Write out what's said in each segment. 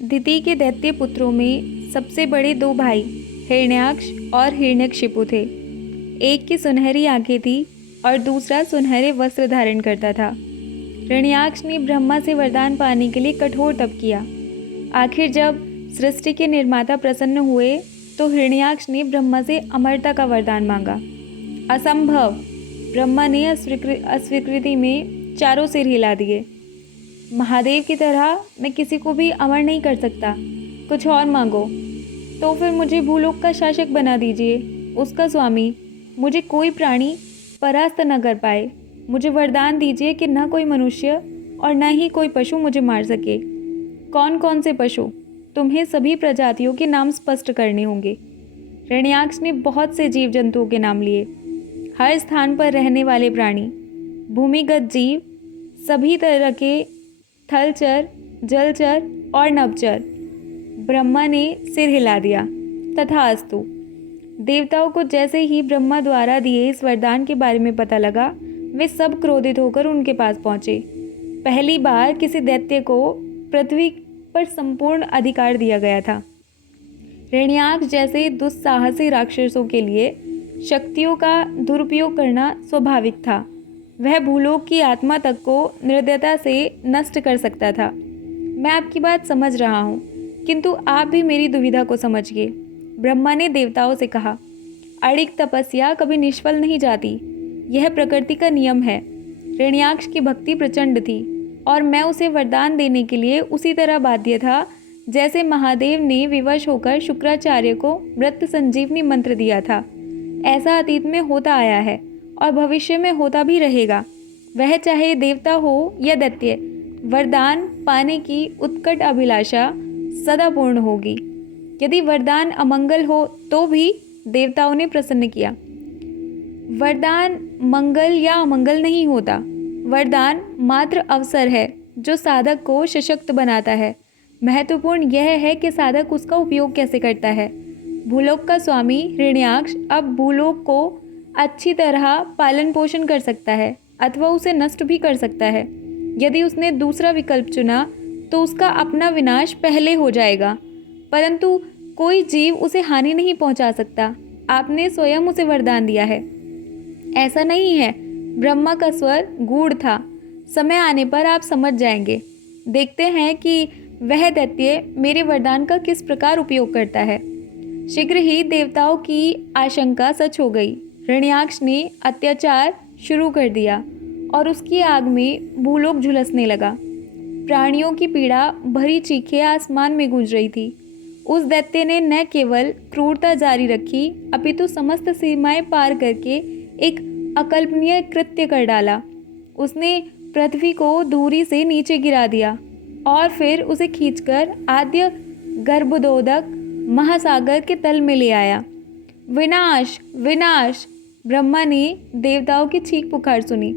दिति के दैत्य पुत्रों में सबसे बड़े दो भाई हिरण्याक्ष और हिरण्यकशिपु थे। एक की सुनहरी आंखें थी और दूसरा सुनहरे वस्त्र धारण करता था। हिरण्याक्ष ने ब्रह्मा से वरदान पाने के लिए कठोर तप किया। आखिर जब सृष्टि के निर्माता प्रसन्न हुए तो हिरण्याक्ष ने ब्रह्मा से अमरता का वरदान मांगा। असंभव! ब्रह्मा ने अस्वीकृति में चारों सिर हिला दिए। महादेव की तरह मैं किसी को भी अमर नहीं कर सकता। कुछ और मांगो। तो फिर मुझे भूलोक का शासक बना दीजिए, उसका स्वामी। मुझे कोई प्राणी परास्त न कर पाए। मुझे वरदान दीजिए कि न कोई मनुष्य और न ही कोई पशु मुझे मार सके। कौन कौन से पशु? तुम्हें सभी प्रजातियों के नाम स्पष्ट करने होंगे। हिरण्याक्ष ने बहुत से जीव जंतुओं के नाम लिए। हर स्थान पर रहने वाले प्राणी, भूमिगत जीव, सभी तरह के थलचर, जलचर और नभचर। ब्रह्मा ने सिर हिला दिया। तथास्तु। देवताओं को जैसे ही ब्रह्मा द्वारा दिए इस वरदान के बारे में पता लगा, वे सब क्रोधित होकर उनके पास पहुंचे। पहली बार किसी दैत्य को पृथ्वी पर संपूर्ण अधिकार दिया गया था। हिरण्याक्ष जैसे दुस्साहसी राक्षसों के लिए शक्तियों का दुरुपयोग करना स्वाभाविक था। वह भूलोक की आत्मा तक को निर्दयता से नष्ट कर सकता था। मैं आपकी बात समझ रहा हूँ, किंतु आप भी मेरी दुविधा को समझिए। ब्रह्मा ने देवताओं से कहा, अड़िग तपस्या कभी निष्फल नहीं जाती। यह प्रकृति का नियम है। हिरण्याक्ष की भक्ति प्रचंड थी और मैं उसे वरदान देने के लिए उसी तरह बाध्य था जैसे महादेव ने विवश होकर शुक्राचार्य को मृत संजीवनी मंत्र दिया था। ऐसा अतीत में होता आया है और भविष्य में होता भी रहेगा। वह चाहे देवता हो या दैत्य, वरदान पाने की उत्कट अभिलाषा सदा पूर्ण होगी। यदि वरदान अमंगल हो तो भी देवताओं ने प्रसन्न किया। वरदान मंगल या अमंगल नहीं होता। वरदान मात्र अवसर है जो साधक को सशक्त बनाता है। महत्वपूर्ण यह है कि साधक उसका उपयोग कैसे करता है। भूलोक का स्वामी हिरण्याक्ष अब भूलोक को अच्छी तरह पालन पोषण कर सकता है अथवा उसे नष्ट भी कर सकता है। यदि उसने दूसरा विकल्प चुना तो उसका अपना विनाश पहले हो जाएगा, परंतु कोई जीव उसे हानि नहीं पहुंचा सकता। आपने स्वयं उसे वरदान दिया है। ऐसा नहीं है। ब्रह्मा का स्वर गूढ़ था। समय आने पर आप समझ जाएंगे। देखते हैं कि वह दैत्य मेरे वरदान का किस प्रकार उपयोग करता है। शीघ्र ही देवताओं की आशंका सच हो गई। हिरण्याक्ष ने अत्याचार शुरू कर दिया और उसकी आग में भूलोक झुलसने लगा। प्राणियों की पीड़ा भरी चीखें आसमान में गूंज रही थी। उस दैत्य ने न केवल क्रूरता जारी रखी, अपितु समस्त सीमाएं पार करके एक अकल्पनीय कृत्य कर डाला। उसने पृथ्वी को दूरी से नीचे गिरा दिया और फिर उसे खींचकर आद्य गर्भोदक महासागर के तल में ले आया। विनाश! विनाश! ब्रह्मा ने देवताओं की चीख पुकार सुनी।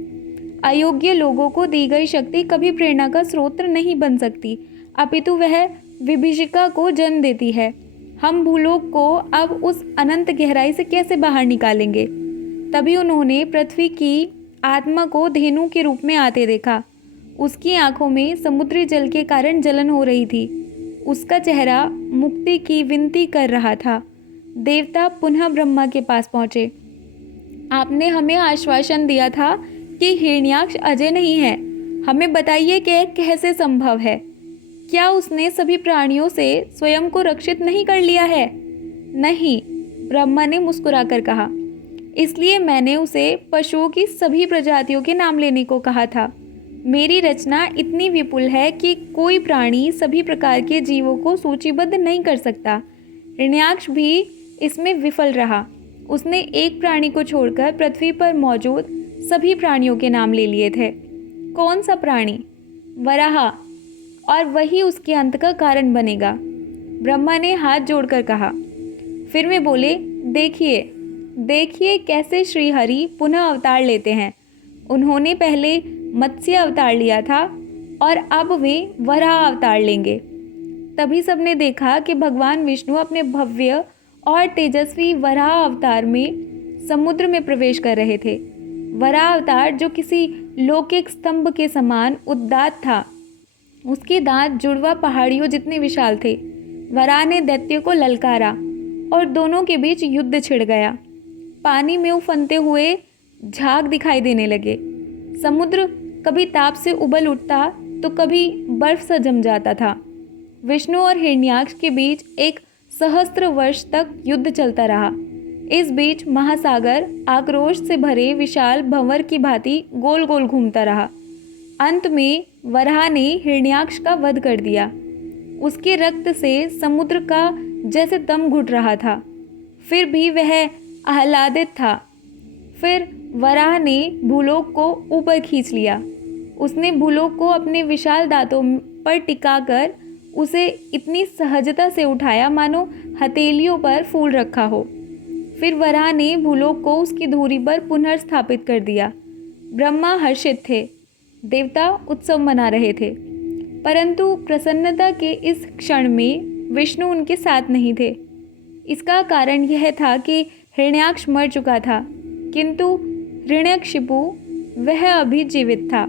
अयोग्य लोगों को दी गई शक्ति कभी प्रेरणा का स्रोत नहीं बन सकती, अपितु वह विभीषिका को जन्म देती है। हम भूलोक को अब उस अनंत गहराई से कैसे बाहर निकालेंगे? तभी उन्होंने पृथ्वी की आत्मा को धेनु के रूप में आते देखा। उसकी आंखों में समुद्री जल के कारण जलन हो रही थी। उसका चेहरा मुक्ति की विनती कर रहा था। देवता पुनः ब्रह्मा के पास पहुंचे। आपने हमें आश्वासन दिया था कि हिरण्याक्ष अजय नहीं है। हमें बताइए कि यह कैसे संभव है? क्या उसने सभी प्राणियों से स्वयं को रक्षित नहीं कर लिया है? नहीं, ब्रह्मा ने मुस्कुराकर कहा। इसलिए मैंने उसे पशुओं की सभी प्रजातियों के नाम लेने को कहा था। मेरी रचना इतनी विपुल है कि कोई प्राणी सभी प्रकार के जीवों को सूचीबद्ध नहीं कर सकता। हिरण्याक्ष भी इसमें विफल रहा। उसने एक प्राणी को छोड़कर पृथ्वी पर मौजूद सभी प्राणियों के नाम ले लिए थे। कौन सा प्राणी? वराह, और वही उसके अंत का कारण बनेगा। ब्रह्मा ने हाथ जोड़कर कहा। फिर वे बोले, देखिए देखिए कैसे श्रीहरि पुनः अवतार लेते हैं। उन्होंने पहले मत्स्य अवतार लिया था और अब वे वराह अवतार लेंगे। तभी सबने देखा कि भगवान विष्णु अपने भव्य और तेजस्वी वराह अवतार में समुद्र में प्रवेश कर रहे थे। वराह अवतार जो किसी लौकिक स्तंभ के समान उद्दात था, उसके दांत जुड़वा पहाड़ियों जितने विशाल थे। वराह ने दैत्य को ललकारा और दोनों के बीच युद्ध छिड़ गया। पानी में उफनते हुए झाग दिखाई देने लगे। समुद्र कभी ताप से उबल उठता तो कभी बर्फ सा जम जाता था। विष्णु और हिरण्याक्ष के बीच एक सहस्त्र वर्ष तक युद्ध चलता रहा। इस बीच महासागर आक्रोश से भरे विशाल भंवर की भांति गोल गोल घूमता रहा। अंत में वराह ने हिरण्याक्ष का वध कर दिया। उसके रक्त से समुद्र का जैसे दम घुट रहा था, फिर भी वह आह्लादित था। फिर वराह ने भूलोक को ऊपर खींच लिया। उसने भूलोक को अपने विशाल दांतों पर टिकाकर उसे इतनी सहजता से उठाया मानो हथेलियों पर फूल रखा हो। फिर वराह ने भूलोक को उसकी धुरी पर पुनर्स्थापित कर दिया। ब्रह्मा हर्षित थे, देवता उत्सव मना रहे थे, परंतु प्रसन्नता के इस क्षण में विष्णु उनके साथ नहीं थे। इसका कारण यह था कि हिरण्याक्ष मर चुका था, किंतु हिरण्यकशिपु वह अभी जीवित था।